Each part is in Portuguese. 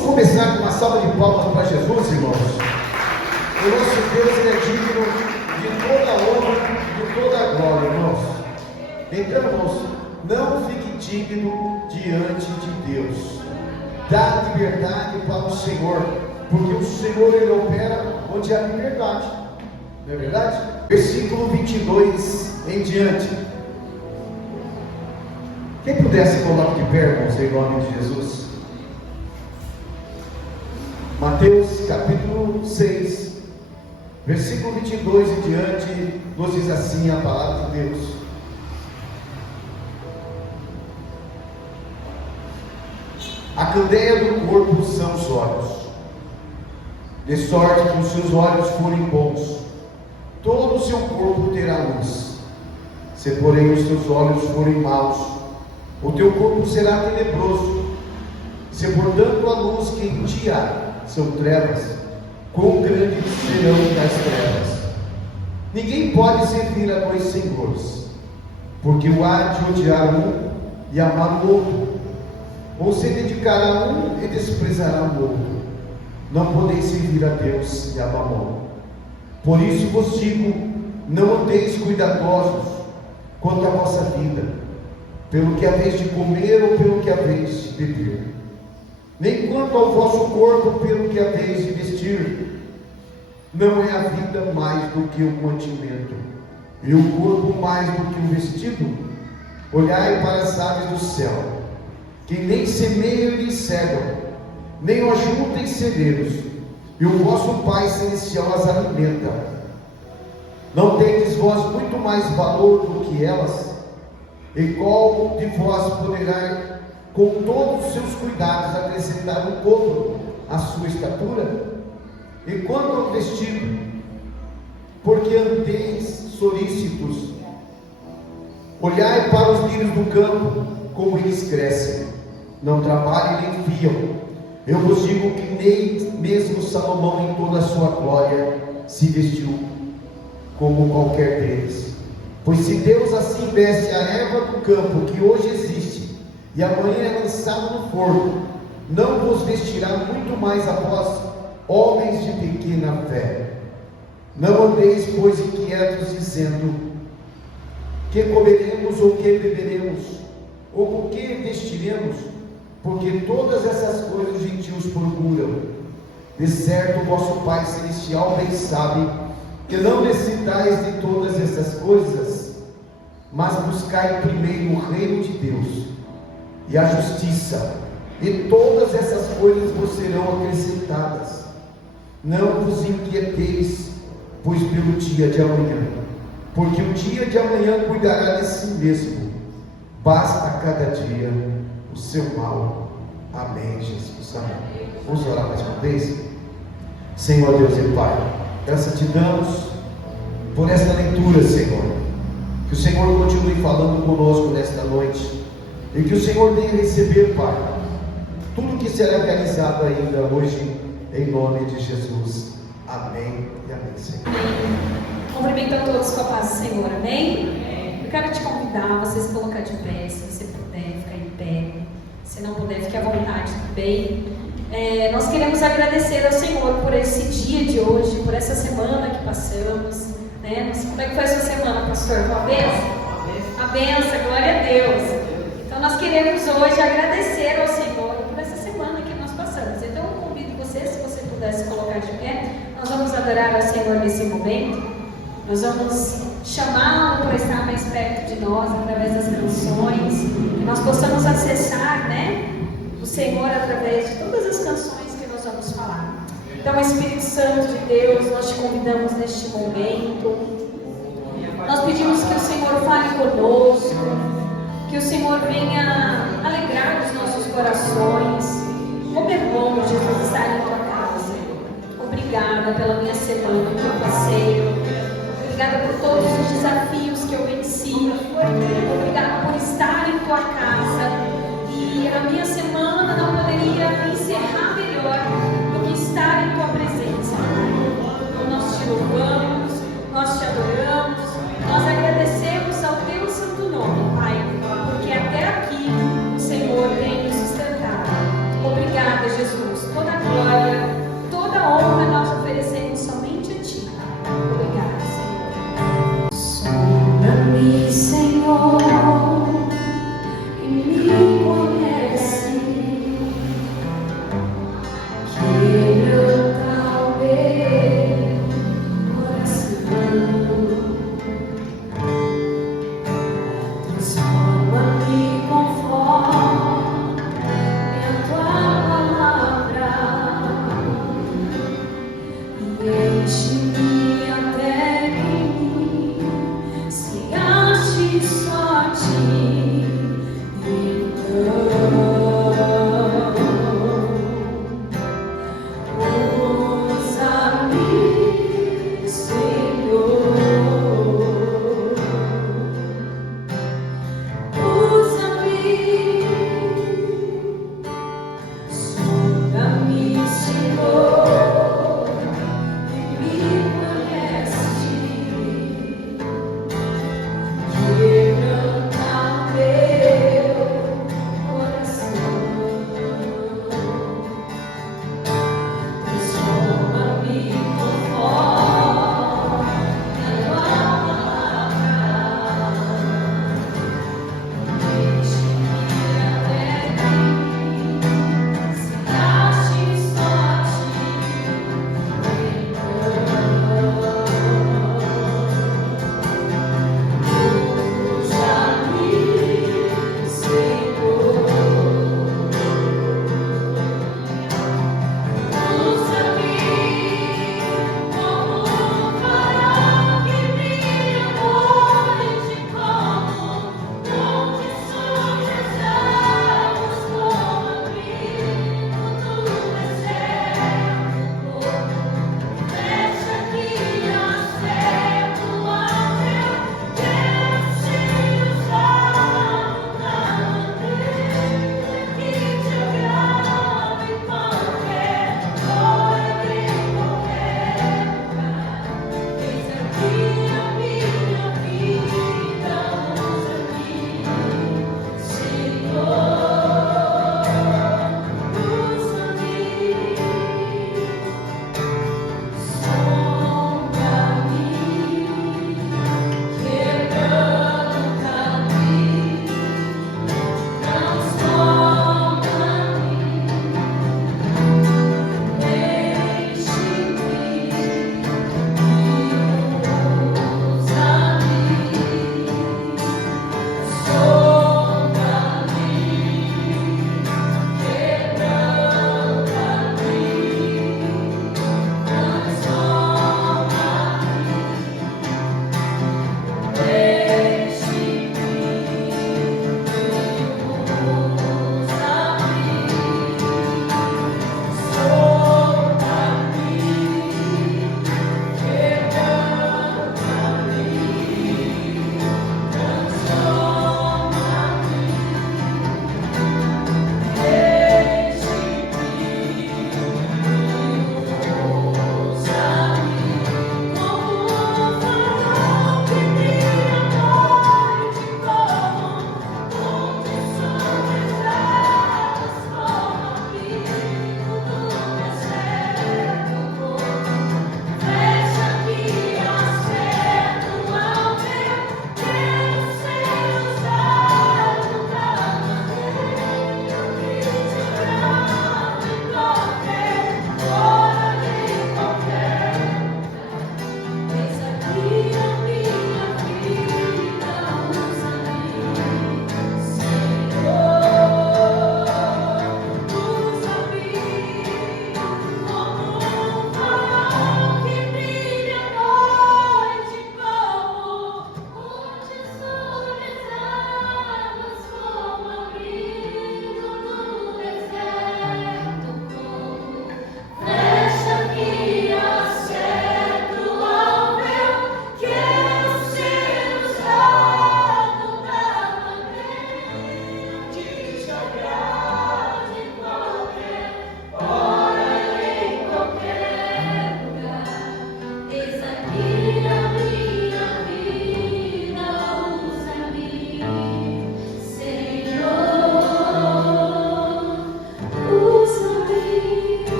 Vamos começar com uma salva de palmas para Jesus, irmãos. O nosso Deus, Ele é digno de toda a honra, de toda a glória, irmãos. Então, irmãos, não fique tímido diante de Deus. Dá liberdade para o Senhor, porque o Senhor, Ele opera onde há liberdade. Não é verdade? Versículo 22 em diante. Quem pudesse colocar de pé, irmãos, em nome de Jesus. Mateus capítulo 6, versículo 22 em diante, nos diz assim a palavra de Deus. A candeia do corpo são os olhos, de sorte que os seus olhos forem bons, todo o seu corpo terá luz. Se porém os seus olhos forem maus, o teu corpo será tenebroso. Se portanto a luz que em ti há são trevas, quão grandes serão as trevas. Ninguém pode servir a dois senhores, porque o há de odiar um e amar o outro, ou se dedicará a um e desprezará o outro. Não podeis servir a Deus e a Mamon. Por isso vos digo, não andeis cuidadosos quanto à vossa vida, pelo que haveis de comer ou pelo que haveis de beber, nem quanto ao vosso corpo pelo que haveis de vestir. Não é a vida mais do que o mantimento, e o corpo mais do que o vestido? Olhai para as aves do céu, que nem semeiam nem cegam, nem o ajuntam em celeiros, e o vosso Pai Celestial as alimenta. Não tendes vós muito mais valor do que elas? E qual de vós poderá, com todos os seus cuidados, acrescentar um côvado à sua estatura? E quanto ao vestido, porque andeis solícitos? Olhai para os lírios do campo, como eles crescem, não trabalham nem fiam. Eu vos digo que nem mesmo Salomão, em toda a sua glória, se vestiu como qualquer deles. Pois se Deus assim veste a erva do campo, que hoje existe e amanhã é lançado no forno, não vos vestirá muito mais a vós, homens de pequena fé? Não andeis, pois, inquietos, dizendo: que comeremos, ou que beberemos, ou com que vestiremos? Porque todas essas coisas os gentios procuram. De certo, o vosso Pai Celestial bem sabe que não necessitais de todas essas coisas, mas buscai primeiro o reino de Deus e a justiça, e todas essas coisas vos serão acrescentadas. Não vos inquieteis, pois pelo dia de amanhã, porque o dia de amanhã cuidará de si mesmo. Basta a cada dia o seu mal. Amém, Jesus. Amém. Vamos orar mais uma vez. Senhor Deus e Pai, graças te damos por esta leitura, Senhor. Que o Senhor continue falando conosco nesta noite, e que o Senhor venha receber, Pai, tudo que será realizado ainda hoje, em nome de Jesus. Amém e amém, Senhor. Cumprimento a todos com a paz do Senhor, amém? Eu quero te convidar a você se colocar de pé, se você puder, ficar em pé. Se não puder, fique à vontade também. Nós queremos agradecer ao Senhor por esse dia de hoje, por essa semana que passamos, né? Como é que foi a sua semana, pastor? Uma bênção? Uma bênção, glória a Deus. Então nós queremos hoje agradecer ao Senhor por essa semana que nós passamos. Então eu convido você, se você pudesse colocar de pé, nós vamos adorar ao Senhor nesse momento. Nós vamos chamá-lo para estar mais perto de nós através das canções, que nós possamos acessar, né, o Senhor através de todas as canções que nós vamos falar. Então, Espírito Santo de Deus, nós te convidamos neste momento. Nós pedimos que o Senhor fale conosco, que o Senhor venha alegrar os nossos corações. Como é bom, Jesus, estar em tua casa. Obrigada pela minha semana que eu passei. Obrigada por todos os desafios que eu venci. Obrigada por estar em tua casa. E a minha semana não poderia encerrar melhor do que estar em tua presença. Então nós te louvamos, nós te adoramos, nós agradecemos ao teu santo nome, Pai, porque até aqui o Senhor tem nos sustentado. Obrigada, Jesus.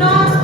Nós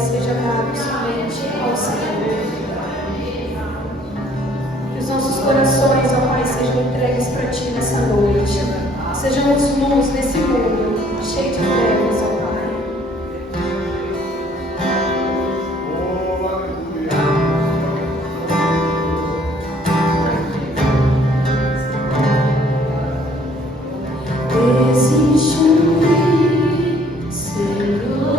seja dado somente ao Senhor. Que os nossos corações, ó Pai, sejam entregues para Ti nessa noite. Sejamos luz nesse mundo, cheio de trevas, ó Pai. Existe um Rei, Senhor,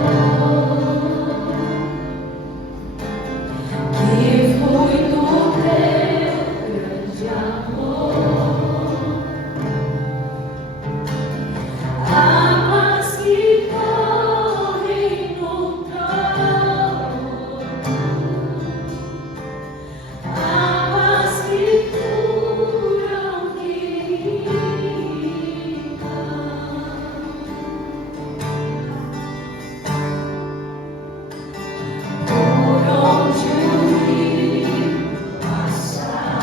que foi do teu grande amor. Águas que correm no trono, águas que curam, que limpam. Por onde o rio passar,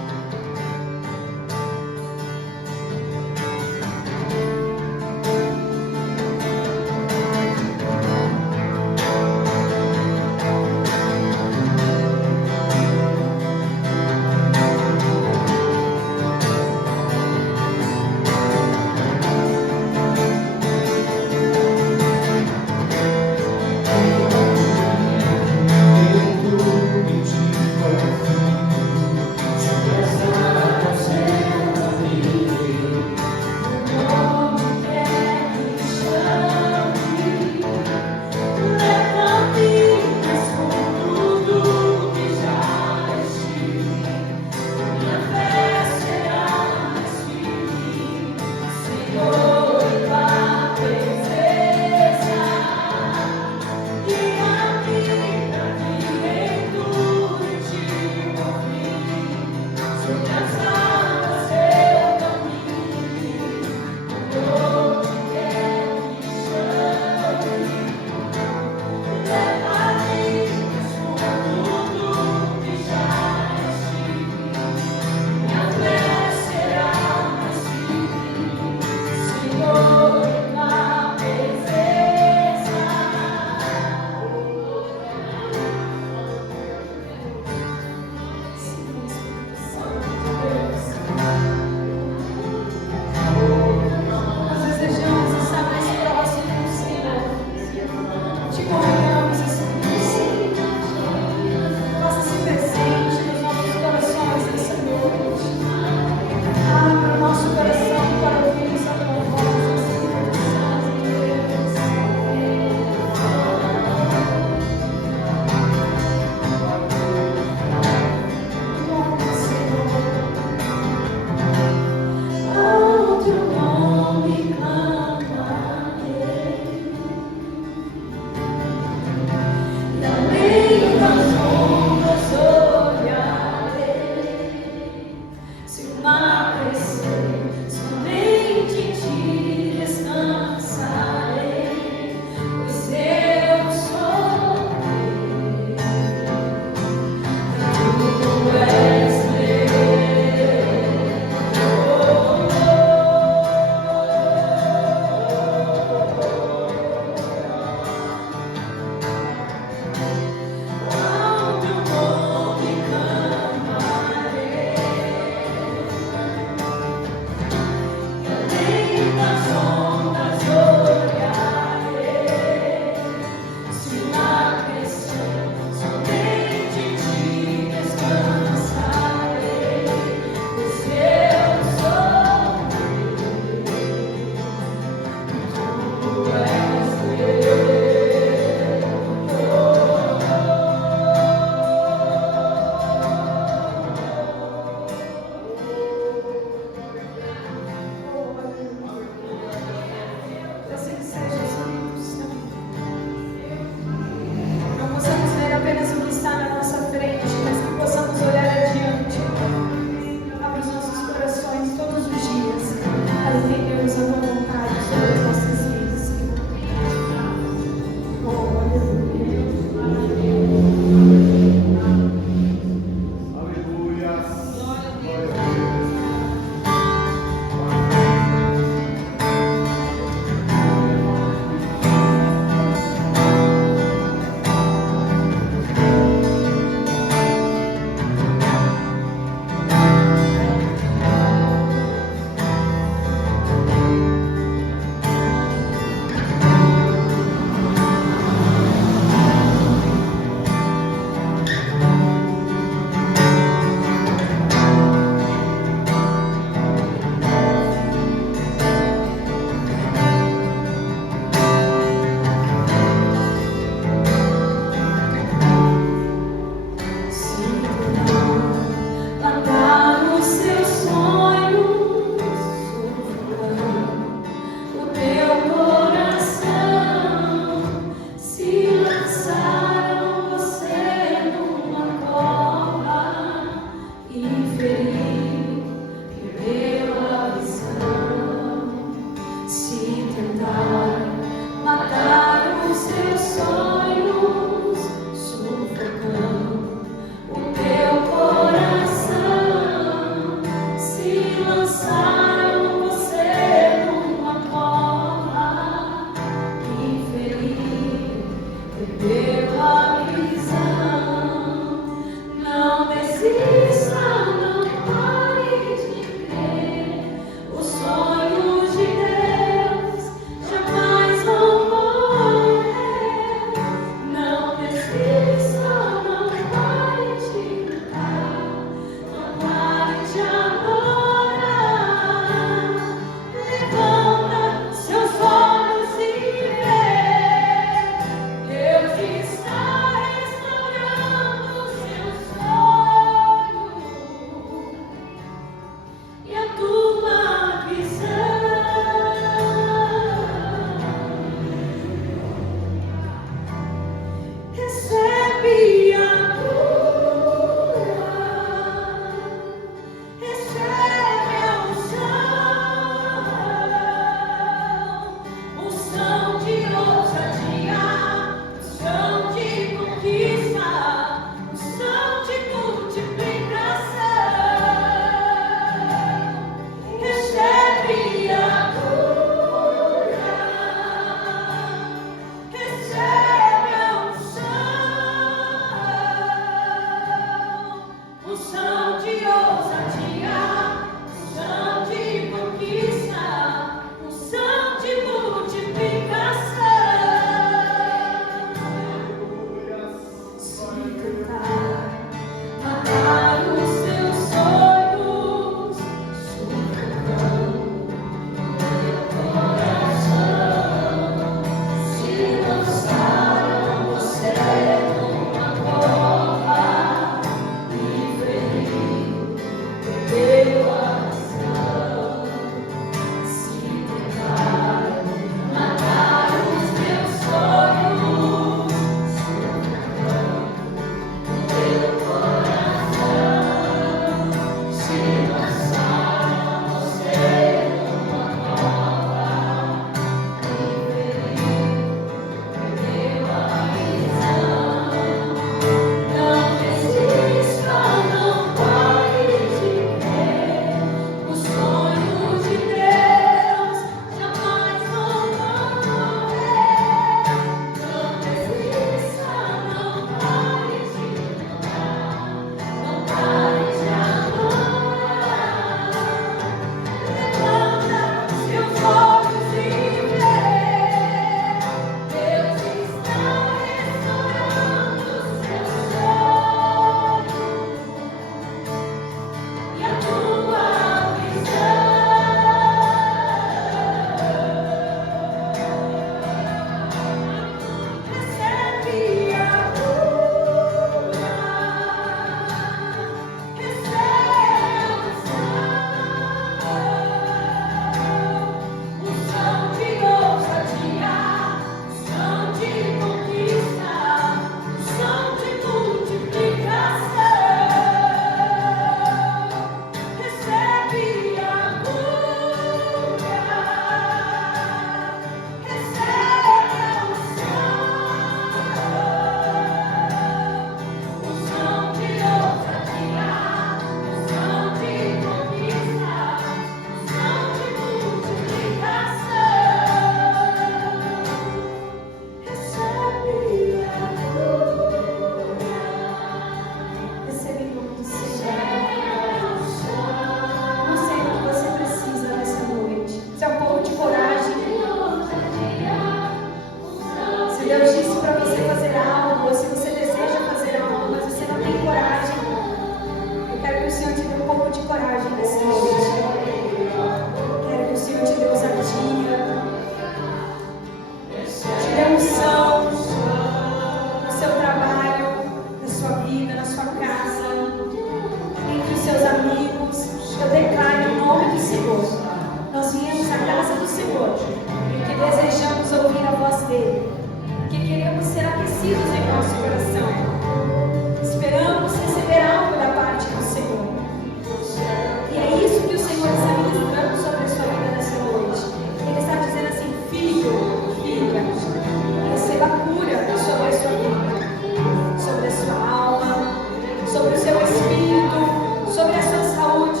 sobre o seu espírito, sobre a sua saúde.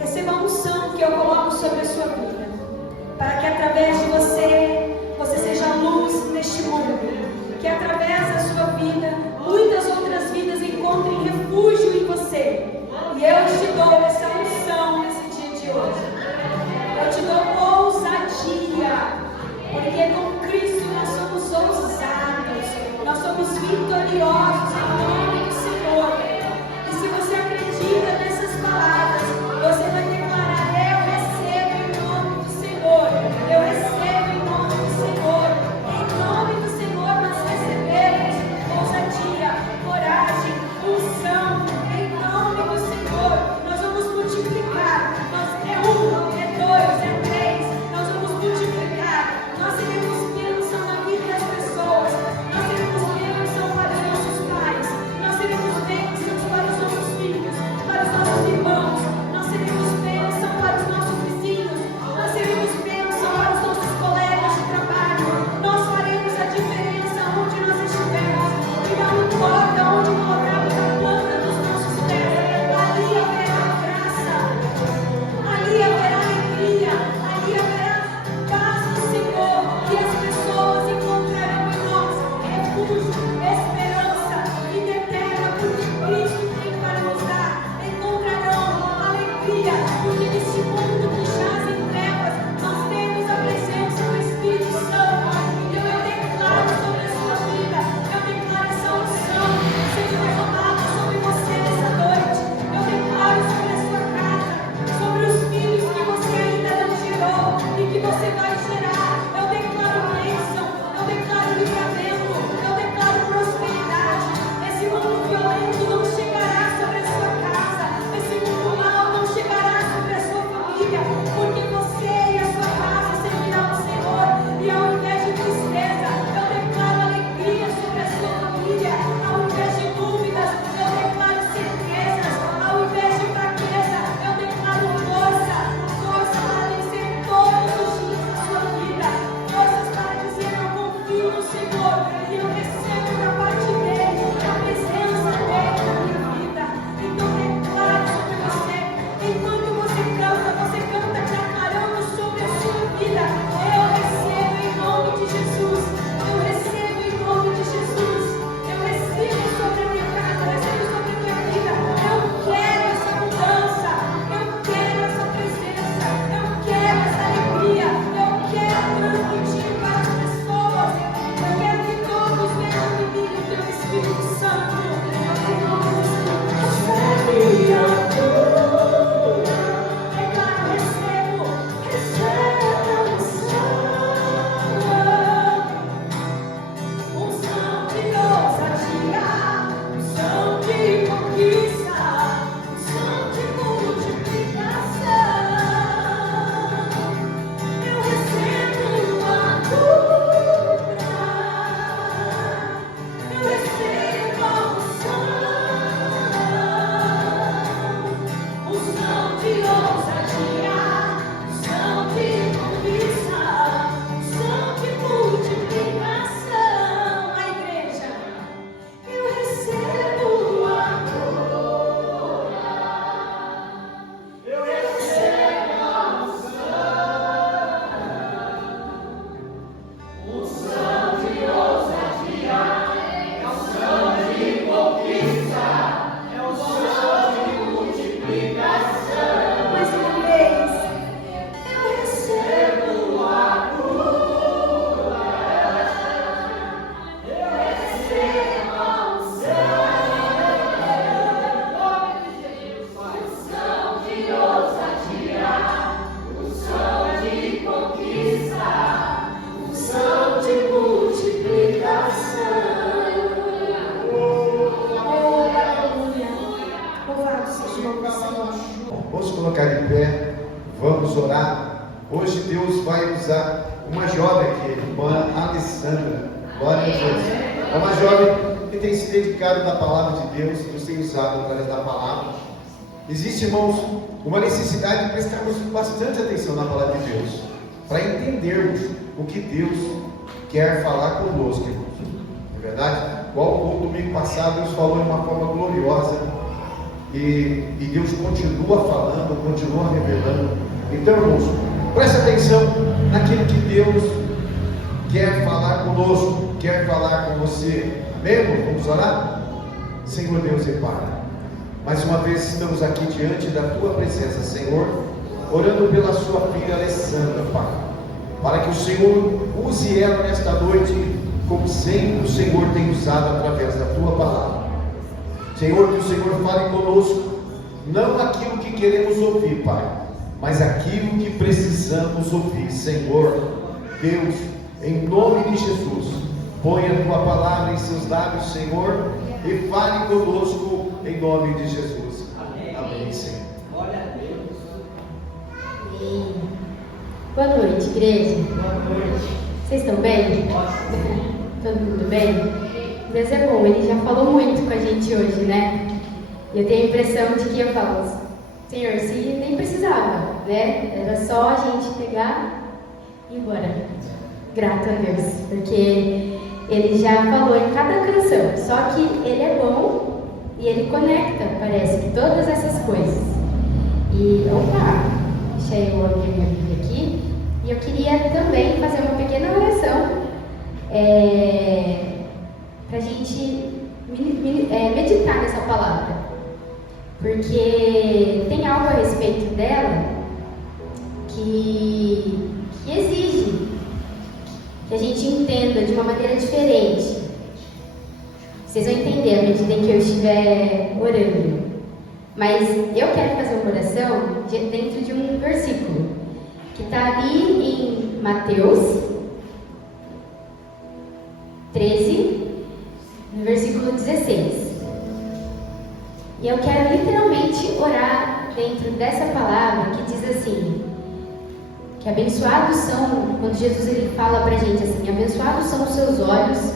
Receba a unção que eu coloco sobre a sua vida, para que através de você, você seja luz e testemunho, que através da sua vida, muitas outras vidas encontrem refúgio em você. E eu te dou essa unção nesse dia de hoje. Eu te dou ousadia, porque com Cristo nós somos ousados, nós somos vitoriosos em nome do Senhor. E se você acredita nessas palavras, você vai declarar: eu recebo em nome do Senhor, eu recebo em nome do Senhor. Em nome do Senhor nós recebemos ousadia, coragem, unção. Em nome do Senhor nós vamos multiplicar. É um, é dois, é três. Nós vamos multiplicar. Nós seremos bênção na vida das pessoas. Nós seremos bênção para os nossos pais. Nós seremos bênçãos para os nossos filhos, para os nossos irmãos. Nós seremos bênção para os nossos vizinhos. Nós seremos bênção para os nossos colegas de trabalho. Nós faremos a diferença onde nós estivermos. E não importa onde colocarmos a planta dos nossos pés, ali haverá graça, ali haverá alegria, ali haverá paz do Senhor. E as pessoas encontrarão em nós refúgio, esperança, vida eterna, porque Cristo tem para nos dar. Encontrarão alegria, porque neste mundo que jaz em trevas, nós temos a presença do Espírito Santo. Então eu declaro sobre a sua vida, eu declaro essa unção sendo derramada sobre você nessa noite. Eu declaro sobre a sua casa, sobre os filhos que você ainda não gerou e que você vai gerar. Eu declaro bênção, eu declaro livramento, eu declaro prosperidade. Esse mundo violento não chegará sobre a sua casa, esse mundo mal não chegará sobre a sua família, porque você e a sua casa servirão ao Senhor. E ao invés de tristeza, eu declaro alegria sobre a sua família. Ao invés de dúvidas, eu declaro certezas. Ao invés de fraqueza, eu declaro força, força para vencer todos os dias da sua vida, forças para dizer: eu confio no Senhor e eu recebo da parte dele a presença dele na minha vida. Então declaro sobre você, enquanto você canta declarando sobre a sua vida: eu recebo em nome de Jesus, eu recebo em nome de Jesus, eu recebo sobre a minha casa, eu recebo sobre a minha vida. Eu quero essa mudança, eu quero essa presença, eu quero essa alegria, eu quero transmitir para as pessoas. Eu quero que todos vejam em mim o teu Espírito Santo. Em nome do Senhor, declaro: recebo, recebo a unção de ousadia, unção de conquista, unção de multiplicação. Eu recebo a cura, eu recebo a unção de ousadia, unção de conquista, unção de multiplicação. A igreja, eu recebo a cura, eu recebo a unção de ousadia, unção de conquista, unção de multiplicação. Mais uma vez, eu recebo a cura, eu recebo a unção de ousadia, unção de conquista, unção de multiplicação. Aleluia. Louvado seja o Senhor. Vamos colocar de pé, vamos orar. Hoje Deus vai usar uma jovem aqui, irmã Alessandra. Glória a Deus. É uma jovem que tem se dedicado na palavra de Deus, que Deus tem usado através da palavra. Existe, irmãos, uma necessidade de prestarmos bastante atenção na palavra de Deus, para entendermos o que Deus quer falar conosco, irmãos. Não é verdade? igual o domingo passado, Deus falou de uma forma gloriosa. E Deus continua falando, continua revelando. Então, irmãos, presta atenção naquilo que Deus quer falar conosco, quer falar com você. Mesmo? Vamos orar? Senhor Deus e Pai, mais uma vez estamos aqui diante da Tua presença, Senhor, orando pela Sua filha Alessandra, Pai, para que o Senhor use ela nesta noite, como sempre o Senhor tem usado através da Tua palavra. Senhor, que o Senhor fale conosco, não aquilo que queremos ouvir, Pai, mas aquilo que precisamos ouvir, Senhor. Deus, em nome de Jesus, ponha a Tua palavra em seus lábios, Senhor, e fale conosco em nome de Jesus. Amém. Amém, Senhor. Glória a Deus. Amém. Boa noite, igreja. Boa noite. Vocês estão bem? Todo mundo bem? Deus é bom, Ele já falou muito com a gente hoje, né? E eu tenho a impressão de que eu falo, Senhor, se nem precisava, né? Era só a gente pegar e ir embora. Grato a Deus, porque Ele já falou em cada canção, só que Ele é bom e Ele conecta, parece que todas essas coisas. E vamos lá, deixa eu abrir minha Bíblia aqui. E eu queria também fazer uma pequena oração para a gente meditar nessa palavra, porque tem algo a respeito dela que exige que a gente entenda de uma maneira diferente. Vocês vão entender à medida em que eu estiver orando. Mas eu quero fazer uma oração dentro de um versículo que está ali em Mateus 13, no versículo 16. E eu quero literalmente orar dentro dessa palavra que diz assim: que abençoados são, quando Jesus ele fala pra gente assim, abençoados são os seus olhos,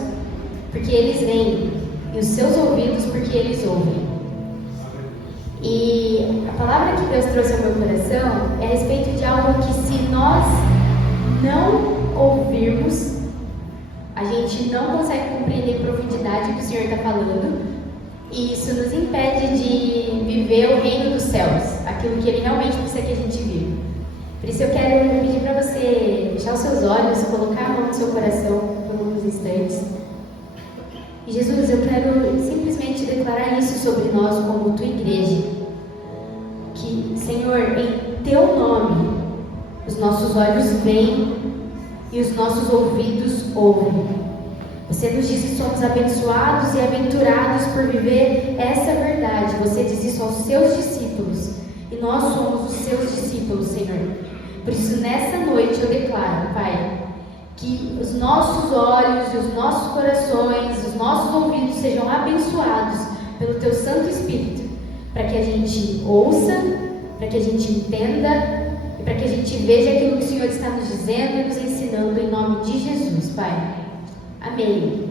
porque eles veem, e os seus ouvidos, porque eles ouvem. E a palavra que Deus trouxe ao meu coração é a respeito de algo que, se nós não ouvirmos, a gente não consegue compreender a profundidade que o Senhor está falando, e isso nos impede de viver o reino dos céus, aquilo que Ele realmente precisa que a gente viva. Por isso eu quero pedir para você fechar os seus olhos, colocar a mão no seu coração por alguns instantes. E Jesus, eu quero simplesmente declarar isso sobre nós como Tua igreja. Que, Senhor, em Teu nome, os nossos olhos veem e os nossos ouvidos ouvem. Você nos diz que somos abençoados e aventurados por viver essa verdade. Você diz isso aos Seus discípulos. E nós somos os Seus discípulos, Senhor. Por isso, nessa noite eu declaro, Pai, que os nossos olhos e os nossos corações, os nossos ouvidos sejam abençoados pelo Teu Santo Espírito, para que a gente ouça, para que a gente entenda e para que a gente veja aquilo que o Senhor está nos dizendo e nos ensinando em nome de Jesus, Pai. Amém.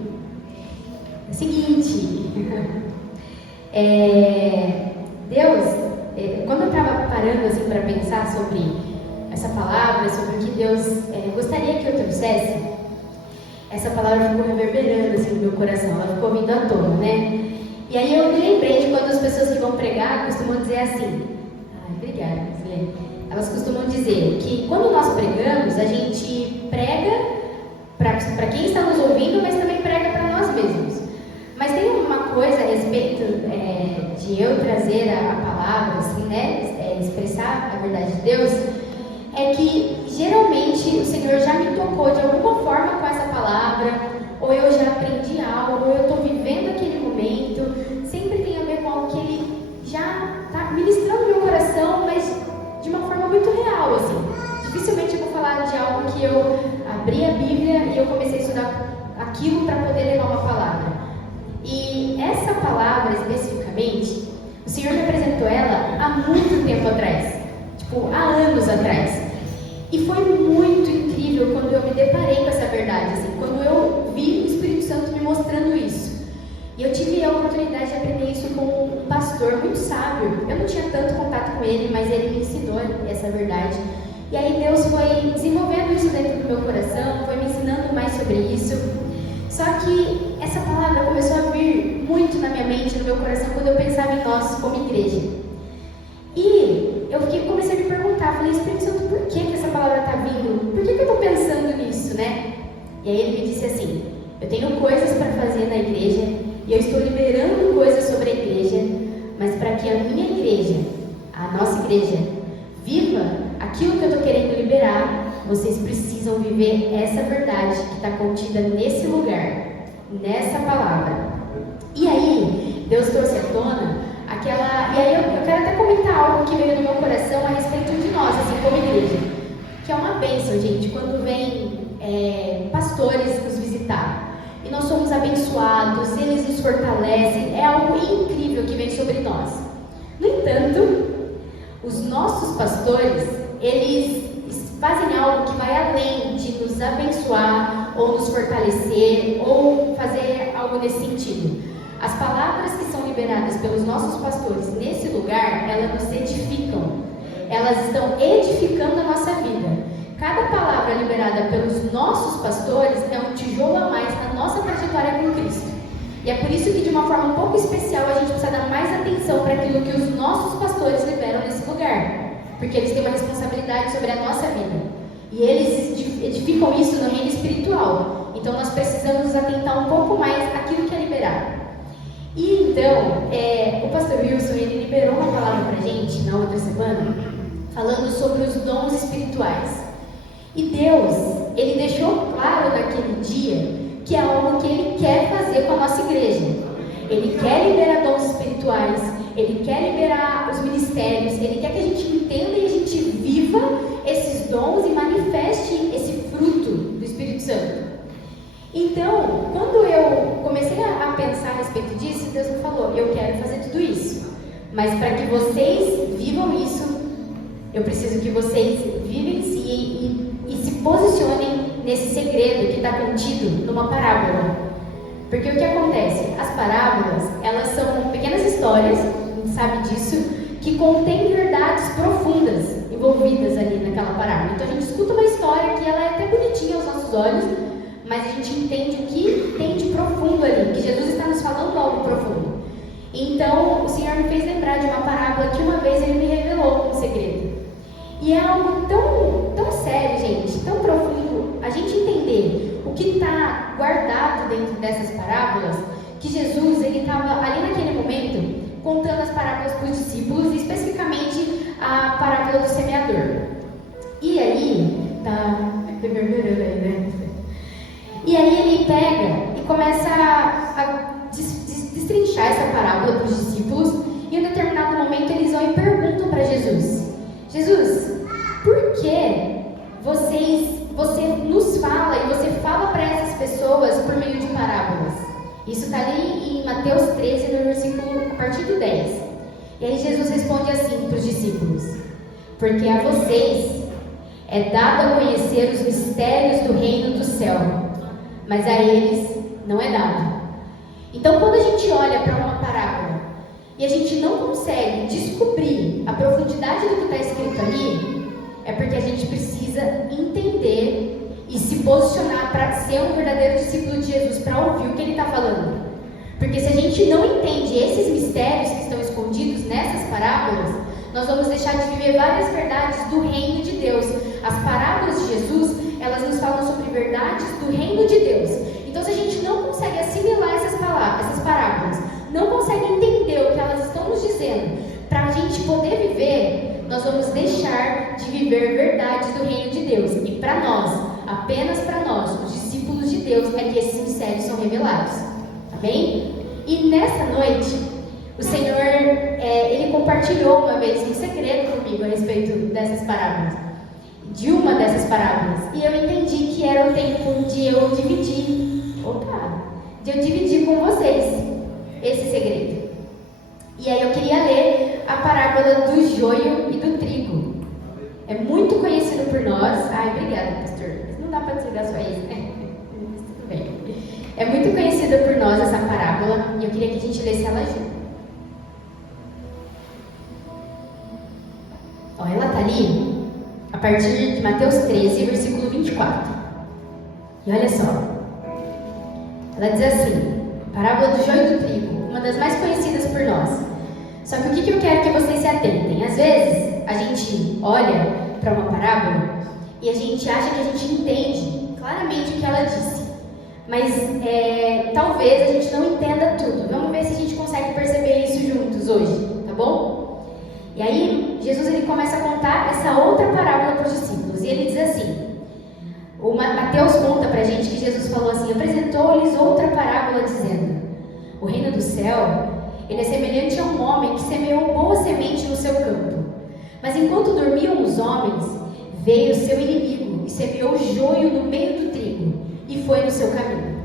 É o seguinte, Deus, quando eu estava parando assim para pensar sobre essa palavra, sobre o que Deus gostaria que eu trouxesse, essa palavra ficou reverberando assim no meu coração, ela ficou vindo à tona, né? E aí eu me lembrei de quando as pessoas que vão pregar costumam dizer assim, obrigada, Silene. Elas costumam dizer que quando nós pregamos, a gente prega para quem está nos ouvindo, mas também prega para nós mesmos. Mas tem uma coisa a respeito de eu trazer a palavra, assim, né? Expressar a verdade de Deus, é que geralmente o Senhor já me tocou de alguma forma com essa palavra, ou eu já aprendi algo, ou eu estou vivendo aquele momento. Sempre tem a ver com algo que Ele já está ministrando no meu coração, mas de uma forma muito real, assim. Dificilmente eu vou falar de algo que eu abri a Bíblia e eu comecei a estudar aquilo para poder levar uma palavra. E essa palavra especificamente, o Senhor me apresentou ela há muito tempo atrás, tipo, há anos atrás. E foi muito incrível quando eu me deparei com essa verdade, assim, quando eu vi o Espírito Santo me mostrando isso. E eu tive a oportunidade de aprender isso com um pastor muito sábio. Eu não tinha tanto contato com ele, mas ele me ensinou essa verdade. E aí Deus foi desenvolvendo isso dentro do meu coração, foi me ensinando mais sobre isso. Só que essa palavra começou a vir muito na minha mente, no meu coração, quando eu pensava em nós como igreja. E eu comecei a me perguntar, falei, Espírito Santo, por que essa palavra está vindo? Por que eu estou pensando nisso, né? E aí ele me disse assim, eu tenho coisas para fazer na igreja, e eu estou liberando coisas sobre a igreja, mas para que a minha igreja, a nossa igreja, viva aquilo que eu estou querendo liberar, vocês precisam viver essa verdade que está contida nesse lugar, nessa palavra. E aí, Deus trouxe à tona aquela... E aí eu quero até comentar algo que veio no meu coração a respeito de nós, assim, como igreja. Que é uma bênção, gente, quando vem pastores nos visitar. E nós somos abençoados, eles nos fortalecem, é algo incrível que vem sobre nós. No entanto, os nossos pastores, eles fazem algo que vai além de nos abençoar, ou nos fortalecer, ou fazer algo nesse sentido. As palavras que são liberadas pelos nossos pastores nesse lugar, elas nos edificam. Elas estão edificando a nossa vida. Cada palavra liberada pelos nossos pastores é um tijolo a mais na nossa trajetória com Cristo. E é por isso que, de uma forma um pouco especial, a gente precisa dar mais atenção para aquilo que os nossos pastores liberam nesse lugar. Porque eles têm uma responsabilidade sobre a nossa vida. E eles edificam isso no reino espiritual. Então nós precisamos nos atentar um pouco mais àquilo que é liberado. E então, o pastor Wilson, ele liberou uma palavra para a gente na outra semana, falando sobre os dons espirituais. E Deus, ele deixou claro naquele dia que é algo que ele quer fazer com a nossa igreja. Ele quer liberar dons espirituais, ele quer liberar os ministérios, ele quer que a gente entenda e a gente viva esses dons e manifeste esse fruto do Espírito Santo. Então, quando eu comecei a pensar a respeito disso, Deus me falou, eu quero fazer tudo isso, mas para que vocês vivam isso, eu preciso que vocês vivenciem e se posicionem nesse segredo que está contido numa parábola. Porque o que acontece? As parábolas, elas são pequenas histórias, a gente sabe disso, que contêm verdades profundas envolvidas ali naquela parábola. Então a gente escuta uma história que ela é até bonitinha aos nossos olhos, mas a gente entende o que tem de profundo ali, que Jesus está nos falando algo profundo. Então o Senhor me fez lembrar de uma parábola que uma vez Ele me revelou um segredo. E é algo tão sério, gente, tão profundo, a gente entender o que está guardado dentro dessas parábolas, que Jesus, ele estava ali naquele momento contando as parábolas para os discípulos, especificamente a parábola do semeador. E aí, tá reverberando aí, né? E aí ele pega e começa a destrinchar essa parábola para os discípulos, e em um determinado momento eles vão e perguntam para Jesus, por que você nos fala e você fala para essas pessoas por meio de parábolas? Isso está ali em Mateus 13, no versículo, a partir do 10. E aí Jesus responde assim para os discípulos, porque a vocês é dado a conhecer os mistérios do reino do céu, mas a eles não é dado. Então, quando a gente olha para uma parábola e a gente não consegue descobrir a profundidade do que está escrito ali, é porque a gente precisa entender e se posicionar para ser um verdadeiro discípulo de Jesus, para ouvir o que ele está falando. Porque se a gente não entende esses mistérios que estão escondidos nessas parábolas, nós vamos deixar de viver várias verdades do reino de Deus. As parábolas de Jesus, elas nos falam sobre verdades do reino de Deus. Então, se a gente não consegue assimilar essas parábolas, não consegue entender o que elas estão nos dizendo, para a gente poder viver, nós vamos deixar de viver verdades do reino de Deus. E para nós, apenas para nós, os discípulos de Deus, é que esses mistérios são revelados. Amém? E nessa noite, o Senhor, Ele compartilhou uma vez um segredo comigo a respeito dessas parábolas, de uma dessas parábolas. E eu entendi que era o tempo de eu dividir com vocês esse segredo. E aí eu queria ler a parábola do joio e do trigo. É muito conhecido por nós. Ai, obrigada, pastor. Não dá para desligar só isso, né? Tudo bem. É muito conhecida por nós essa parábola e eu queria que a gente lesse ela junto. Ó, ela está ali a partir de Mateus 13, versículo 24. E olha só. Ela diz assim: Parábola do joio e do trigo, uma das mais conhecidas por nós. Só que o que eu quero que vocês se atentem? Às vezes, a gente olha para uma parábola e a gente acha que a gente entende claramente o que ela disse. Mas talvez a gente não entenda tudo. Vamos ver se a gente consegue perceber isso juntos hoje, tá bom? E aí, Jesus ele começa a contar essa outra parábola para os discípulos. E ele diz assim, o Mateus conta pra gente que Jesus falou assim, apresentou-lhes outra parábola dizendo, o reino do céu, ele é semelhante a um homem que semeou boa semente no seu campo. Mas enquanto dormiam os homens, veio o seu inimigo e semeou joio no meio do trigo e foi no seu caminho.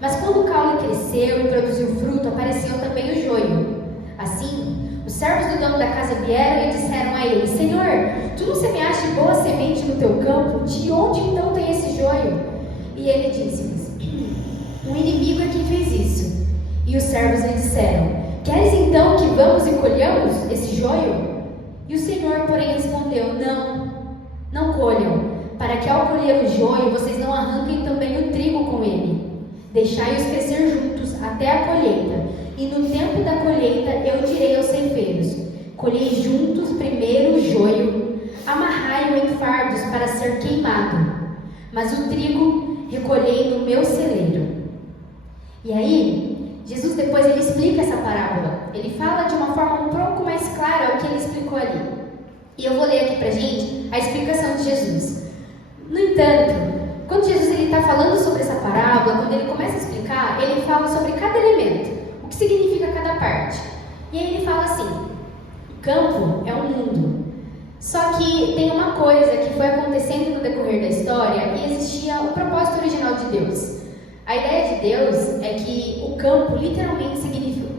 Mas quando o caule cresceu e produziu fruto, apareceu também o joio. Assim, os servos do dono da casa vieram e disseram a ele, Senhor, tu não semeaste boa semente no teu campo? De onde então tem esse joio? E ele disse-lhes, o inimigo é quem fez isso. E os servos lhe disseram, queres então que vamos e colhamos esse joio? E o Senhor, porém, respondeu, não colham, para que ao colher o joio, vocês não arranquem também o trigo com ele. Deixai-os crescer juntos até a colheita, e no tempo da colheita eu direi aos ceifeiros, colhei juntos primeiro o joio, amarrai-o em fardos para ser queimado, mas o trigo recolhei no meu celeiro. E aí, Jesus depois ele explica essa parábola. Ele fala de uma forma um pouco mais clara o que ele explicou ali. E eu vou ler aqui pra gente a explicação de Jesus. No entanto, quando Jesus está falando sobre essa parábola, quando ele começa a explicar, ele fala sobre cada elemento, o que significa cada parte. E aí ele fala assim, o campo é um mundo. Só que tem uma coisa que foi acontecendo no decorrer da história e existia o propósito original de Deus. A ideia de Deus é que o campo literalmente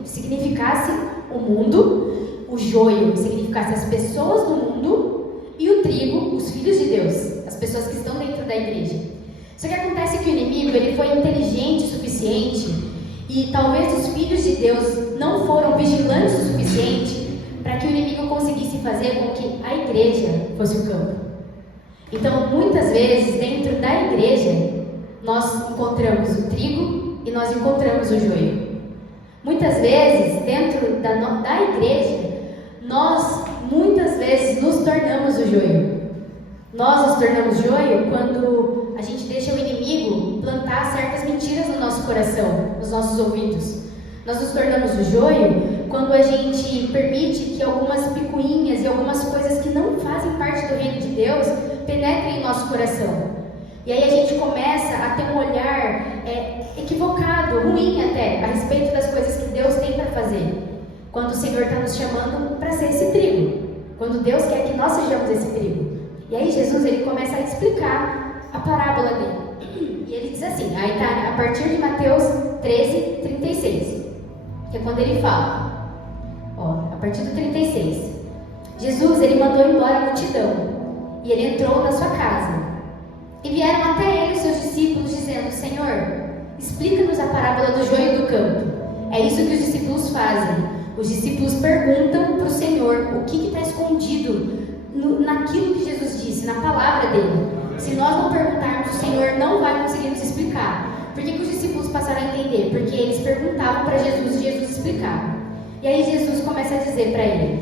significasse o mundo, o joio significasse as pessoas do mundo e o trigo, os filhos de Deus, as pessoas que estão dentro da igreja. Só que acontece que o inimigo ele foi inteligente o suficiente e talvez os filhos de Deus não foram vigilantes o suficiente para que o inimigo conseguisse fazer com que a igreja fosse o campo. Então, muitas vezes, dentro da igreja, nós encontramos o trigo e nós encontramos o joio. Muitas vezes, dentro da igreja, nós muitas vezes nos tornamos o joio. Nós nos tornamos joio quando a gente deixa o inimigo plantar certas mentiras no nosso coração, nos nossos ouvidos. Nós nos tornamos o joio quando a gente permite que algumas picuinhas e algumas coisas que não fazem parte do reino de Deus penetrem em nosso coração. E aí a gente começa a ter um olhar equivocado, ruim até, a respeito das coisas que Deus tem para fazer. Quando o Senhor está nos chamando para ser esse trigo. Quando Deus quer que nós sejamos esse trigo. E aí Jesus ele começa a explicar a parábola dele. E ele diz assim, aí está a partir de Mateus 13, 36. Que é quando ele fala, a partir do 36. Jesus ele mandou embora a multidão. E ele entrou na sua casa. E vieram até ele os seus discípulos, dizendo, Senhor, explica-nos a parábola do joio e do campo. É isso que os discípulos fazem. Os discípulos perguntam para o Senhor o que está escondido naquilo que Jesus disse, na palavra dele. Se nós não perguntarmos, o Senhor não vai conseguir nos explicar. Por que os discípulos passaram a entender? Porque eles perguntavam para Jesus e Jesus explicava. E aí Jesus começa a dizer para eles.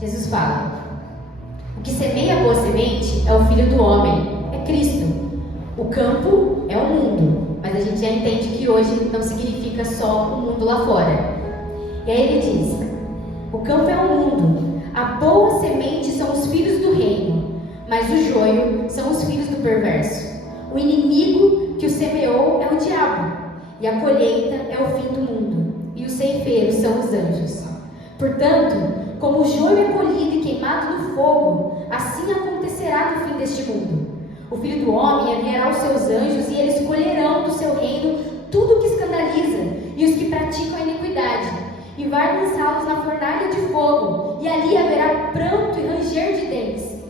Jesus fala, o que semeia a boa semente é o Filho do Homem. É Cristo. O campo é o mundo, mas a gente já entende que hoje não significa só o mundo lá fora. E aí ele diz, o campo é o mundo, a boa semente são os filhos do reino, mas o joio são os filhos do perverso. O inimigo que o semeou é o diabo, e a colheita é o fim do mundo, e os ceifeiros são os anjos. Portanto, como o joio é colhido e queimado no fogo, assim acontecerá no fim deste mundo. O Filho do Homem enviará os seus anjos e eles colherão do seu reino tudo o que escandaliza e os que praticam a iniquidade, e vai lançá-los na fornalha de fogo, e ali haverá pranto e ranger de dentes.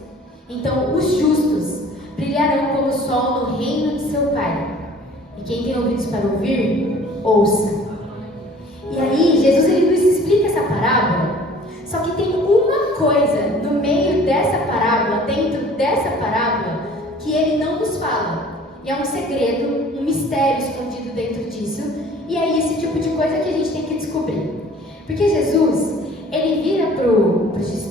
Então os justos brilharão como o sol no reino de seu Pai. E quem tem ouvidos para ouvir, ouça. E aí Jesus ele nos explica essa parábola, só que tem uma coisa no meio dessa parábola, dentro dessa parábola, que ele não nos fala. E é um segredo, um mistério escondido dentro disso. E é esse tipo de coisa que a gente tem que descobrir. Porque Jesus, ele vira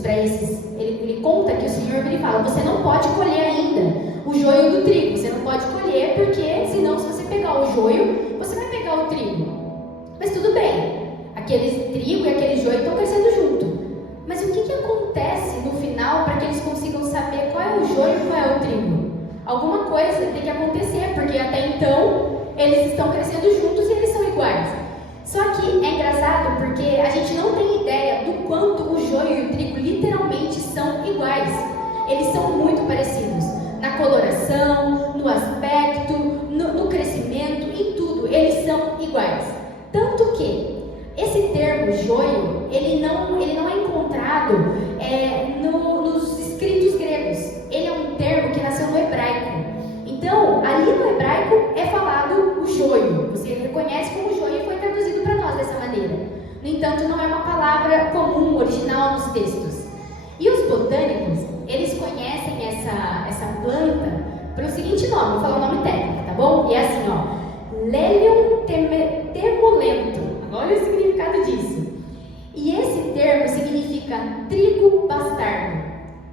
para esses, ele conta que o Senhor, ele fala, você não pode colher ainda o joio do trigo, você não pode colher porque senão se você pegar o joio, você vai pegar o trigo. Mas tudo bem, aquele trigo e aquele joio estão crescendo junto. Mas o que acontece no final para que eles consigam saber qual é o joio e qual é o trigo? Alguma coisa tem que acontecer, porque até então eles estão crescendo juntos e eles são iguais. Só que é engraçado porque a gente não tem ideia do quanto o joio e o trigo literalmente são iguais. Eles são muito parecidos na coloração, no aspecto, no crescimento, em tudo. Eles são iguais. Tanto que esse termo joio, ele não é encontrado nos escritos gregos. Ele é um termo que nasceu no hebraico. Então, ali no hebraico é falado o joio. Você reconhece como joio e foi traduzido para nós dessa maneira. No entanto, não é uma palavra comum, original nos textos. E os botânicos, eles conhecem essa planta pelo seguinte nome, vou falar o nome técnico, tá bom? E é assim, ó, Lelium temulento. Olha o significado disso. E esse termo significa trigo bastardo.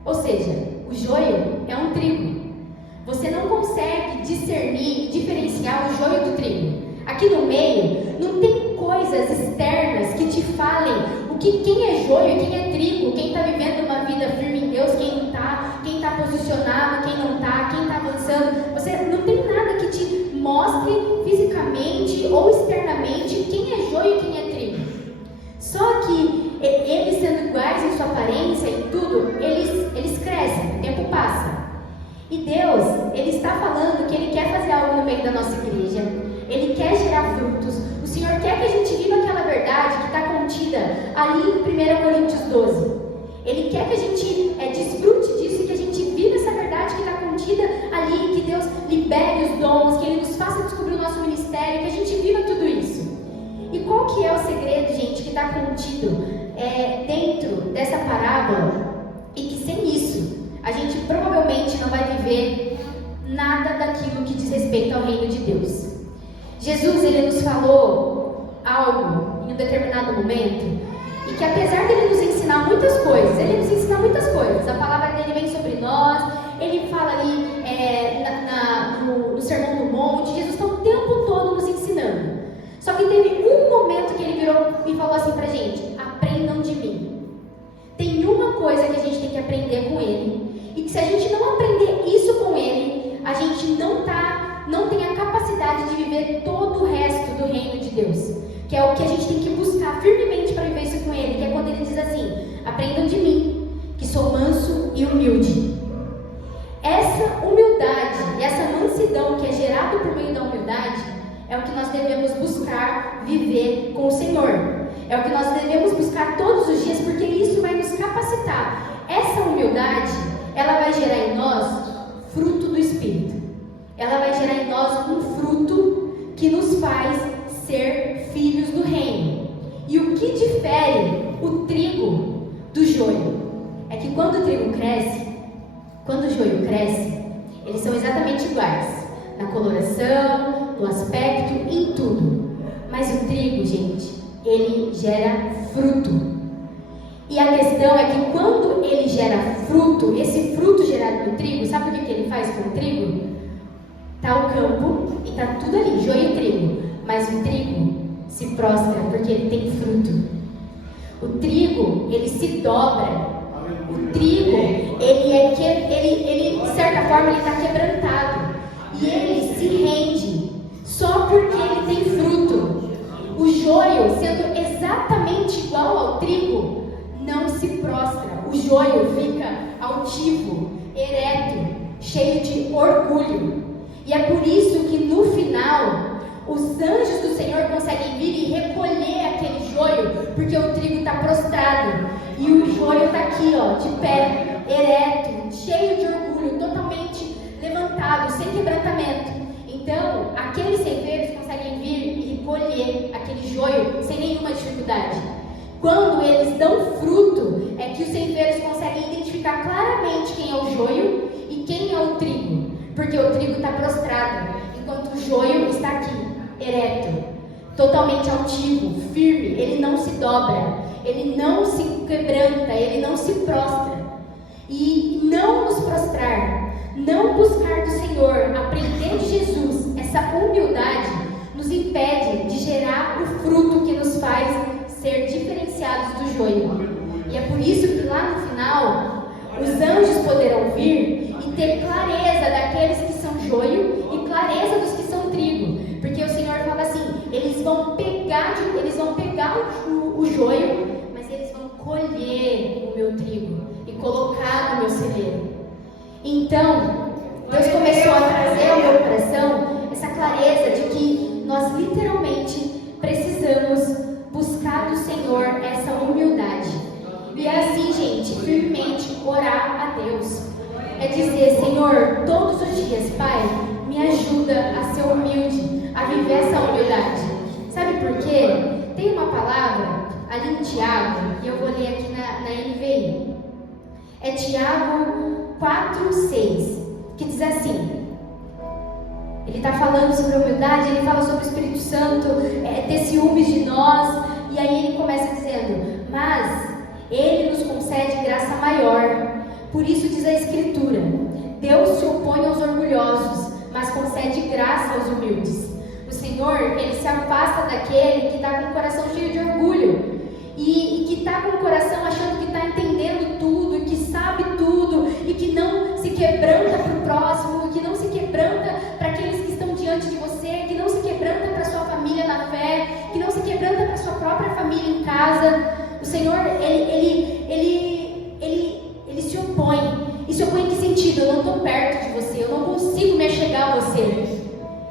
Ou seja, o joio é um trigo. Você não consegue discernir, diferenciar o joio do trigo. Aqui no meio, não tem coisas externas que te falem quem é joio e quem é trigo, quem está vivendo uma vida firme em Deus, quem não está, quem está posicionado, quem não está, quem está avançando. Você não tem nada que te mostre fisicamente ou externamente quem é joio e quem é trigo. Só que eles sendo iguais em sua aparência e tudo, eles crescem, o tempo passa. E Deus, Ele está falando que Ele quer fazer algo no meio da nossa igreja. Ele quer gerar frutos. O Senhor quer que a gente viva aquela verdade que está contida ali em 1 Coríntios 12. Ele quer que a gente desfrute disso e que a gente viva essa verdade que está contida ali, que Deus libere os dons, que Ele nos faça descobrir o nosso ministério, que a gente viva tudo isso. E qual que é o segredo, gente, que está contido dentro dessa parábola? E que sem isso, a gente provavelmente não vai viver nada daquilo que diz respeito ao reino de Deus. Jesus, Ele nos falou algo em um determinado momento, e que apesar dele nos ensinar muitas coisas, Ele nos ensina muitas coisas, a palavra dele vem sobre nós, Ele fala ali no Sermão do Monte, Jesus está o tempo todo nos ensinando. Só que teve um momento que Ele virou e falou assim pra gente: aprendam de mim. Tem uma coisa que a gente tem que aprender com Ele, e que se a gente não aprender isso com Ele, a gente não tem a capacidade de viver todo o resto do reino de Deus, que é o que a gente tem que buscar firmemente para viver isso com Ele, que é quando Ele diz assim: aprendam de mim, que sou manso e humilde. Essa humildade, essa mansidão que é gerada por meio da humildade, é o que nós devemos buscar viver com o Senhor. É o que nós devemos buscar todos os dias, porque isso vai nos capacitar. Essa humildade, ela vai gerar em nós fruto do Espírito. Ela vai gerar em nós um fruto que nos faz ser filhos do reino. E o que difere o trigo do joio é que quando o trigo cresce, quando o joio cresce, eles são exatamente iguais na coloração, no aspecto, em tudo. Mas o trigo, gente, ele gera fruto. E a questão é que quando ele gera fruto, esse fruto gerado no trigo, sabe o que ele faz com o trigo? Está o campo e está tudo ali, joio e trigo. Mas o trigo se prostra porque ele tem fruto. O trigo, ele se dobra. O trigo, ele de certa forma, ele está quebrantado. E ele se rende só porque ele tem fruto. O joio, sendo exatamente igual ao trigo, não se prostra. O joio fica altivo, ereto, cheio de orgulho. E é por isso que no final, os anjos do Senhor conseguem vir e recolher aquele joio, porque o trigo está prostrado. E o joio está aqui, ó, de pé, ereto, cheio de orgulho, totalmente levantado, sem quebrantamento. Então, aqueles ceifeiros conseguem vir e recolher aquele joio sem nenhuma dificuldade. Quando eles dão fruto, é que os ceifeiros conseguem identificar claramente quem é o joio e quem é o trigo. Porque o trigo está prostrado, enquanto o joio está aqui, ereto, totalmente altivo, firme, ele não se dobra, ele não se quebranta, ele não se prostra. E não nos prostrar, não buscar do Senhor, aprender de Jesus, essa humildade nos impede de gerar o fruto que nos faz ser diferenciados do joio. E é por isso que lá no final, os anjos poderão vir e ter clareza daqueles que são joio e clareza dos que são trigo. Porque o Senhor fala assim, eles vão pegar o joio, mas eles vão colher o meu trigo e colocar no meu celeiro. Então, Deus começou a trazer ao meu coração essa clareza de que nós literalmente precisamos buscar do Senhor essa humildade. E é assim, gente, firmemente orar a Deus. É dizer, Senhor, todos os dias, Pai, me ajuda a ser humilde, a viver essa humildade. Sabe por quê? Tem uma palavra ali em Tiago, e eu vou ler aqui na NVI. É Tiago 4:6, que diz assim. Ele está falando sobre a humildade, ele fala sobre o Espírito Santo, ter ciúmes de nós, e aí ele começa dizendo, mas ele nos concede graça maior. Por isso diz a Escritura, Deus se opõe aos orgulhosos, mas concede graça aos humildes. O Senhor, ele se afasta daquele que está com o coração cheio de orgulho, e que está com o coração achando que está entendendo tudo, que sabe tudo, e que não se quebranta para o próximo, que não se quebranta para aqueles que estão diante de você, que não se quebranta para a sua família na fé, que não se quebranta para a sua própria família em casa. O Senhor, ele se opõe. E se opõe em que sentido? Eu não estou perto de você, eu não consigo me achegar a você.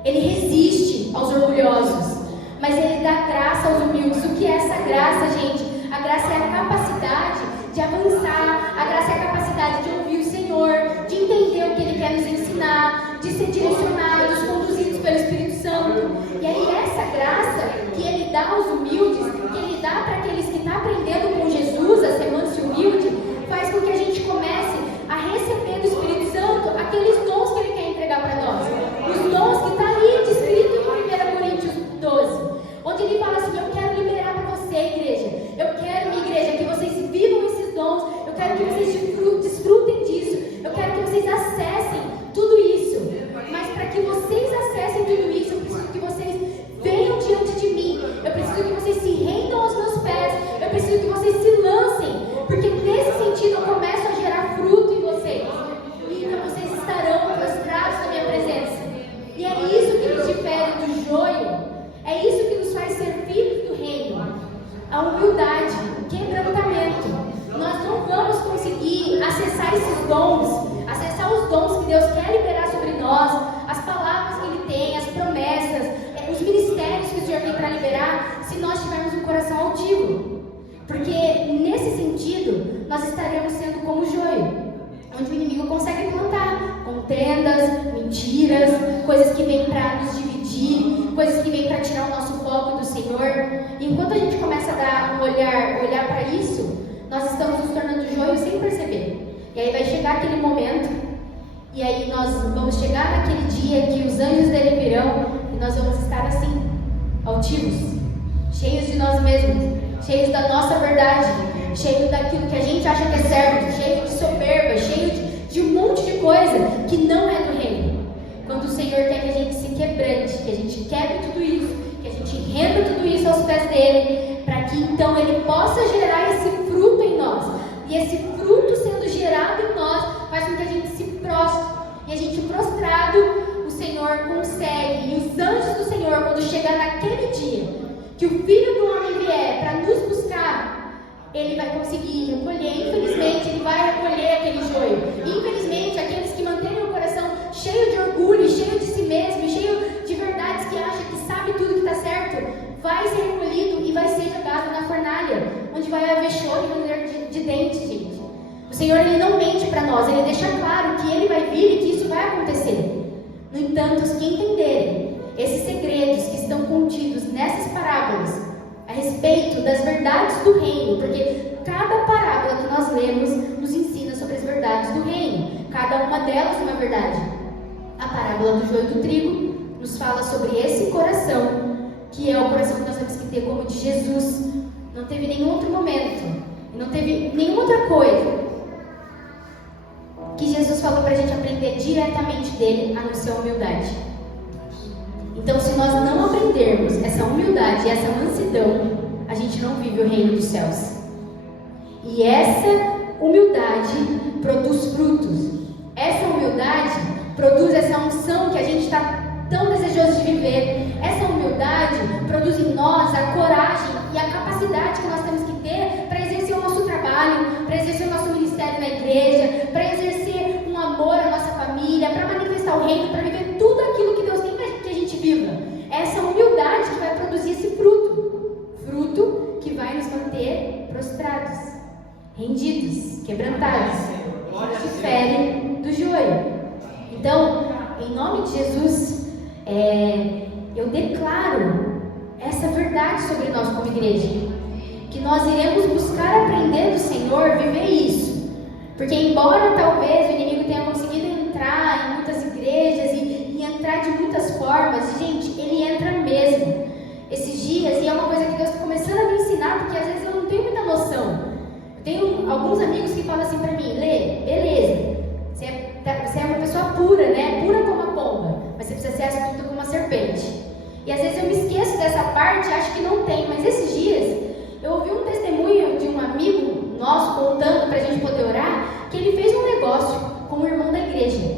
Ele resiste aos orgulhosos, mas ele dá graça aos humildes. O que é essa graça, gente? A graça é a capacidade de avançar, a graça é a capacidade de ouvir o Senhor, de entender o que Ele quer nos ensinar, de ser direcionados, conduzidos pelo Espírito Santo. E aí essa graça que Ele dá aos humildes, que Ele dá para aqueles que estão aprendendo com Jesus a ser manso e humilde, faz com que a gente comece a receber do Espírito Santo aqueles dons que Ele quer entregar para nós. Os dons que está ali descrito em 1 Coríntios 12, onde Ele fala assim, eu quero liberar para você, igreja. Eu quero, minha igreja, que vocês vivam esses dons. Eu quero que vocês desfrutem disso. Eu quero que vocês acessem tudo isso. Mas para que vocês acessem tudo isso, eu preciso que vocês venham diante de mim. Eu preciso que vocês se rendam aos meus pés. Eu preciso que vocês se lancem. Porque nesse sentido eu começo a gerar fruto em vocês. E então vocês estarão prostrados na minha presença. E é isso que nos difere do joio. É isso que nos faz ser filhos do reino. A humildade, o quebrantamento. Nós não vamos conseguir acessar esses dons, acessar os dons que Deus quer liberar sobre nós, as palavras que Ele tem, as promessas, os ministérios que o Senhor tem para liberar, se nós tivermos um coração altivo. Porque nesse sentido, nós estaremos sendo como o joio, onde o inimigo consegue plantar contendas, mentiras, coisas que vêm para nos dividir, coisas que vêm para tirar o nosso foco do Senhor. E enquanto a gente começa a dar um olhar para isso, nós estamos nos tornando joio sem perceber. E aí vai chegar aquele momento, e aí nós vamos chegar naquele dia que os anjos dele virão, e nós vamos estar assim, altivos, cheios de nós mesmos, cheios da nossa verdade, cheios daquilo que a gente acha que é certo, cheio de soberba, cheio de um monte de coisa que não é do reino. Quando o Senhor quer que a gente se quebrante, que a gente quebre tudo isso, que a gente renda tudo isso aos pés dele, para que então ele possa gerar esse fruto em nós. E esse fruto sendo gerado em nós faz com que a gente se prostre. E a gente prostrado, o Senhor consegue. E os anjos do Senhor, quando chegar naquele dia que o Filho do Homem vier para nos buscar, ele vai conseguir recolher. Infelizmente, ele vai recolher aquele joio. Infelizmente, aqueles que mantêm o coração cheio de orgulho, cheio de si mesmo, cheio de verdades que acha que sabe tudo que está certo, vai ser recolhido e vai ser jogado na fornalha, onde vai haver choro e ranger de dentes, gente. O Senhor, ele não mente para nós, ele deixa claro que ele vai vir e que isso vai acontecer. No entanto, os que entenderem esses segredos que estão contidos nessas parábolas a respeito das verdades do reino, porque cada parábola que nós lemos nos ensina sobre as verdades do reino, cada uma delas uma verdade. A parábola do joio e do trigo nos fala sobre esse coração que é o coração que nós temos que ter como o de Jesus. Não teve nenhum outro momento, não teve nenhuma outra coisa que Jesus falou para a gente aprender diretamente dele, a não ser a humildade. Então, se nós não aprendermos essa humildade e essa mansidão, a gente não vive o reino dos céus. E essa humildade produz frutos. Essa humildade produz essa unção que a gente está tão desejoso de viver. Essa humildade produz em nós a coragem e a capacidade que nós temos que ter para exercer o nosso trabalho, para exercer o nosso ministério na igreja, para exercer um amor à nossa família, para manifestar o reino, para viver tudo aquilo que Deus tem para que a gente viva. Essa humildade que vai produzir esse fruto que vai nos manter prostrados, rendidos, quebrantados, que difere do joio. Então, em nome de Jesus, eu declaro essa verdade sobre nós como igreja, que nós iremos buscar aprender do Senhor, viver isso, porque embora talvez o inimigo tenha conseguido entrar em muitas igrejas e entrar de muitas formas, gente, ele entra mesmo esses dias, e é uma coisa que Deus está começando a me ensinar, porque às vezes eu não tenho muita noção. Eu tenho alguns amigos que falam assim para mim: Lê, beleza, você é uma pessoa pura, né? Pura como a pomba, mas você precisa ser astuta como uma serpente. E às vezes eu me esqueço dessa parte, acho que não tem, mas esses dias eu ouvi um testemunho de um amigo nosso contando para a gente poder orar, que ele fez um negócio com o irmão da igreja.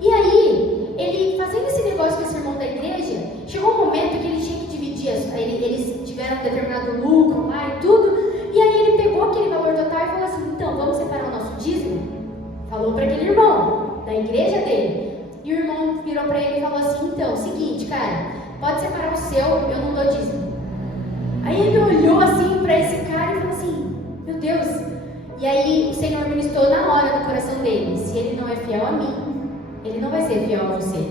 E aí, ele fazendo esse negócio com esse irmão da igreja, chegou um momento que ele tinha que dividir, eles tiveram um determinado lucro lá e tudo, e aí ele pegou aquele valor total e falou assim: então, vamos separar o nosso dízimo? Falou para aquele irmão, da igreja dele. E o irmão virou para ele e falou assim: então, seguinte, cara, pode separar o seu, eu não dou dízimo. Aí ele olhou assim para esse cara e falou assim: meu Deus. E aí o Senhor ministrou na hora do coração dele: se ele não é fiel a mim, ele não vai ser fiel a você.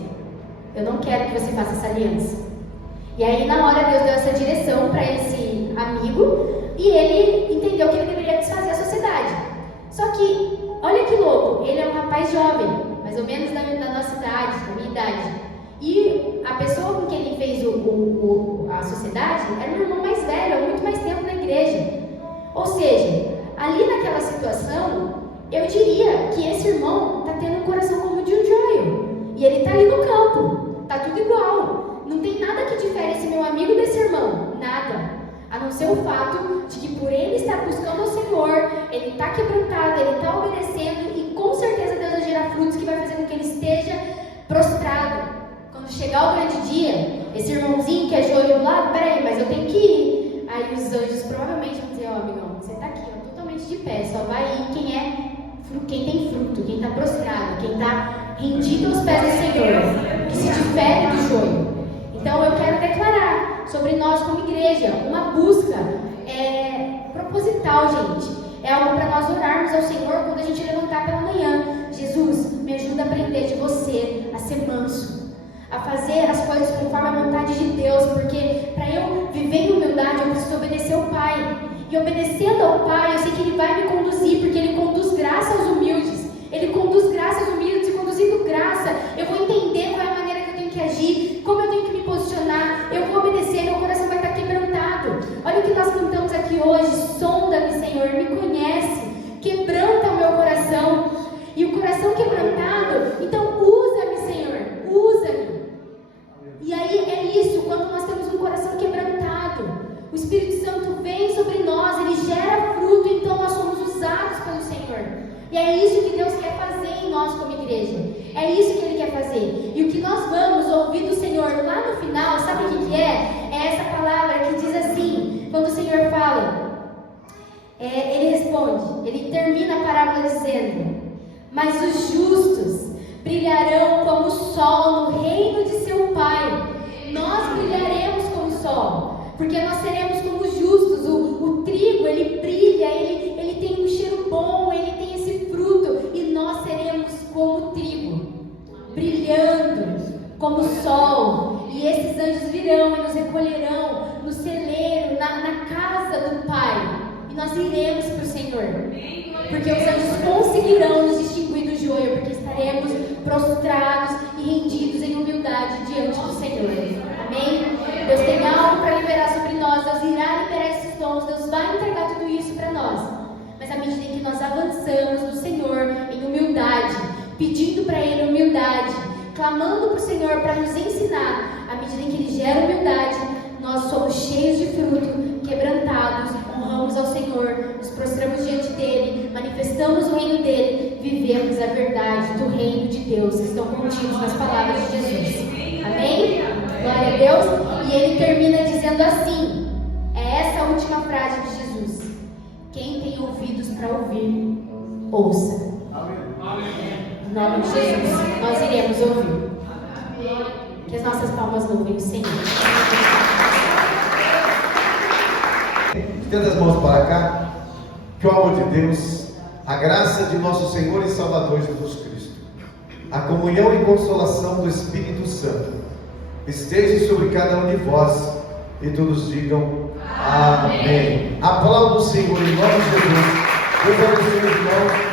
Eu não quero que você faça essa aliança. E aí na hora Deus deu essa direção para esse amigo, e ele entendeu que ele deveria desfazer a sociedade. Só que, olha que louco, ele é um rapaz jovem, mais ou menos da nossa idade, da minha idade. E a pessoa com quem ele fez a sociedade era um irmão mais velho, há muito mais tempo na igreja. Ou seja, ali naquela situação, eu diria que esse irmão está tendo um coração como o de um joio. E ele está ali no campo, está tudo igual. Não tem nada que difere esse meu amigo desse irmão, nada. A não ser o fato de que por ele estar buscando o Senhor, ele está quebrantado, ele está obedecendo, e com certeza Deus vai gerar frutos que vai fazer com que ele esteja prostrado. Quando chegar o grande dia, esse irmãozinho que é joio do lado: peraí, mas eu tenho que ir. Aí os anjos provavelmente vão dizer: ó, amigão, você está aqui, ó, totalmente de pé, só vai ir quem tem fruto, quem está prostrado, quem está rendido aos pés do Senhor, que se difere do joio. Então eu quero declarar sobre nós como igreja uma busca proposital, gente. É algo para nós orarmos ao Senhor quando a gente levantar pela manhã: Jesus, me ajuda a aprender de você, a ser manso, a fazer as coisas conforme a vontade de Deus, porque para eu viver em humildade eu preciso obedecer ao Pai. E obedecendo ao Pai, eu sei que Ele vai me conduzir, porque Ele conduz graça aos humildes. Ele conduz graça aos humildes, e conduzindo graça, eu vou entender qual é a maneira que eu tenho que agir, como eu tenho que me posicionar, eu vou obedecer, meu coração vai estar quebrantado. Olha o que nós cantamos aqui hoje: sonda-me, Senhor, me conhece, quebranta o meu coração. E o coração quebrantado, então usa-me, Senhor, usa-me. E aí é isso, quando nós temos um coração quebrantado, o Espírito Santo vem sobre nós, ele gera fruto, então nós somos usados pelo Senhor. E é isso que Deus quer fazer em nós como igreja. É isso que Ele quer fazer. E o que nós vamos ouvir do Senhor lá no final, sabe o que é? É essa palavra que diz assim, quando o Senhor fala, Ele responde, Ele termina a parábola dizendo: mas os justos brilharão como o sol no reino de seu Pai. Nós brilharemos como o sol, porque nós seremos como os justos. O trigo, ele brilha, ele tem um cheiro bom, ele tem esse fruto, e nós seremos como o trigo, brilhando como o sol. E esses anjos virão e nos recolherão no celeiro, na casa do Pai, e nós iremos para o Senhor, porque os anjos conseguirão nos distinguir do joio, porque estaremos prostrados e rendidos em humildade diante do Senhor. Amém? Deus tem algo nós avançamos no Senhor em humildade, pedindo para Ele humildade, clamando para o Senhor para nos ensinar. À medida em que Ele gera humildade, nós somos cheios de fruto, quebrantados, honramos ao Senhor, nos prostramos diante dEle, manifestamos o reino dEle, vivemos a verdade do reino de Deus que estão contidos nas palavras de Jesus. Amém? Glória a Deus. E ele termina dizendo assim, é essa a última frase de Jesus: quem tem ouvidos para ouvir, ouça. Em nome de Jesus, nós iremos ouvir. Que as nossas palmas louvem o Senhor. Estenda as mãos para cá. Que o amor de Deus, a graça de nosso Senhor e Salvador Jesus Cristo, a comunhão e consolação do Espírito Santo esteja sobre cada um de vós, e todos digam amém. Aplauda o Senhor em nome de Jesus. Deus abençoe, irmãos.